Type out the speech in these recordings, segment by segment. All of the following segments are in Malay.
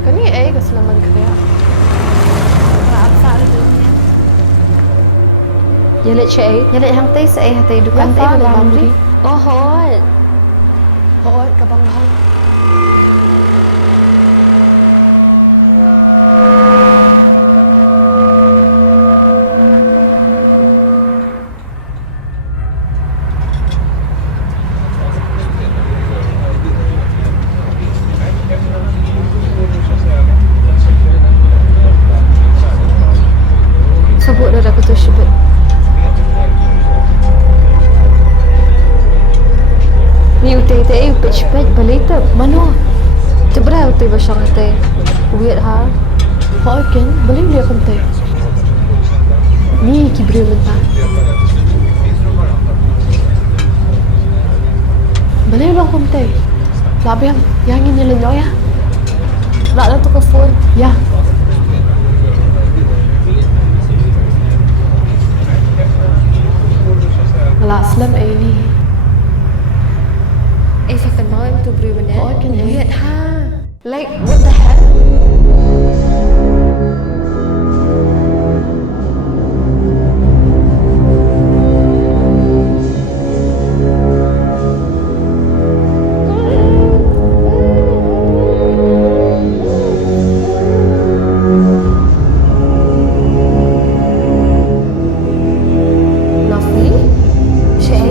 Kani kasalaman ka kaya. Maaksa na din niya. Yalit siya yalit hangtay sa hatay dukan Lafa, tayo laundry. Oh, hot. Oo, kabangahon. Sabot na ako to siya. Ni utay tayo, pitch-pet, balita. Mano? Tibra, utay ba siya nga tayo? Weird, ha? Oo, Ken. Baliw niya kong tayo. Ni, kibriw man ta. Baliw lang kong tayo. Labi ang yangin nila nyo, ya. Wala na to ka phone. Ya. Wala slam ay ni. Eh, sa kanal, to brew na. Oo, Ken. Weird, ha? Like, what the heck? Lovely? Shay?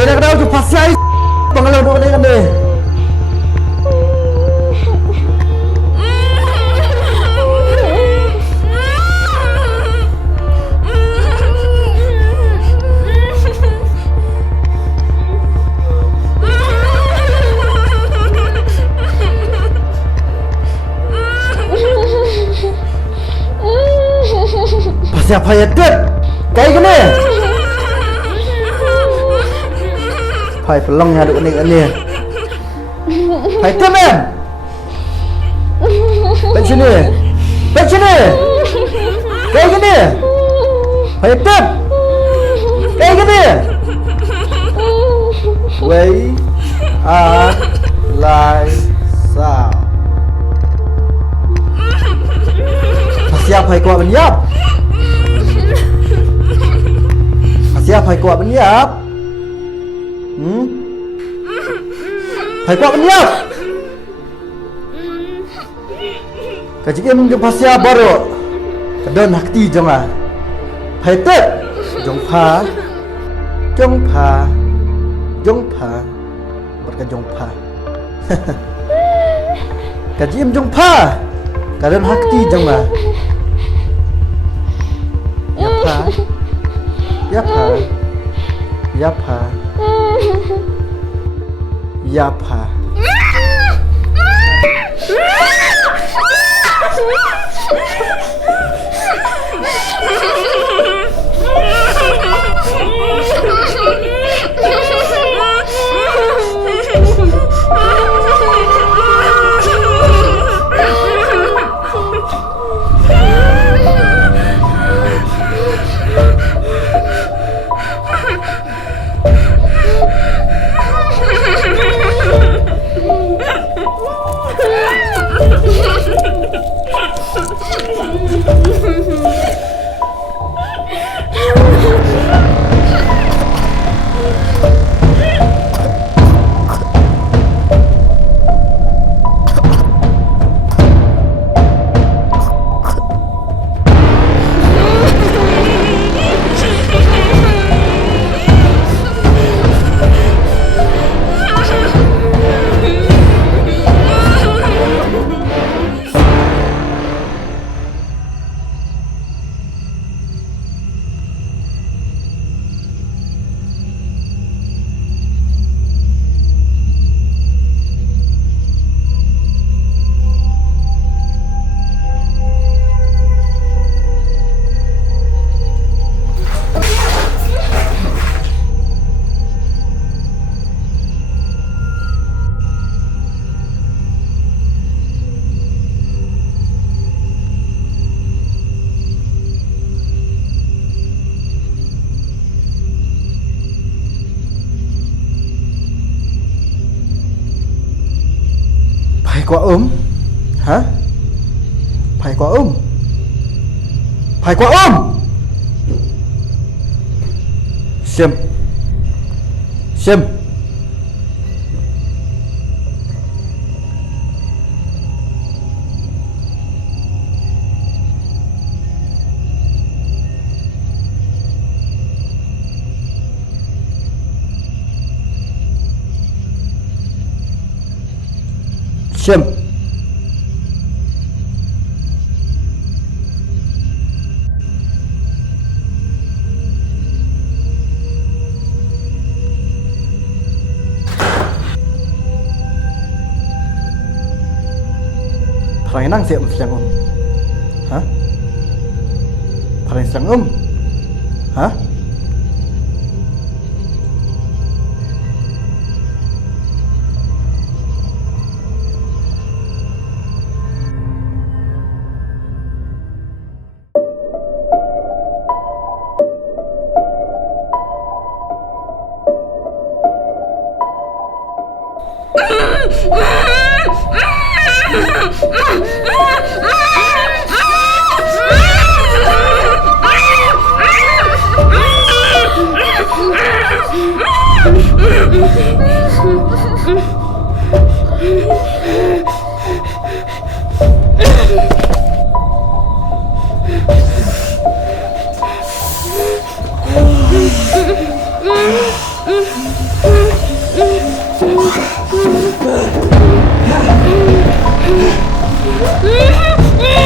Kaya na daw pasay pangalaw doon na kami. Pasay apa ya tet? Kayak gini. Phải pelong nhà được này anh nè. Phải tiếp em. Bên trên này. Bên trên này. Cái này. Phải tiếp. Cái này. Vậy à lại sao? Siap phải qua bên giáp. Siap phải qua bên giáp. Phải qua bên nhau. Kaji em ke pasya baru. Kadon hakti jonga. Phải tết. Jong pha. Jong pha. Jong pha. Berka jong pha. Kaji em jong pha. Kadon hakti jonga. Ya pha. Ya pha. Ya pha. Ya pha. quả hả phải quả phải quả xem xem xem phải năng diệm sang hả phải sang hả Mm-hmm.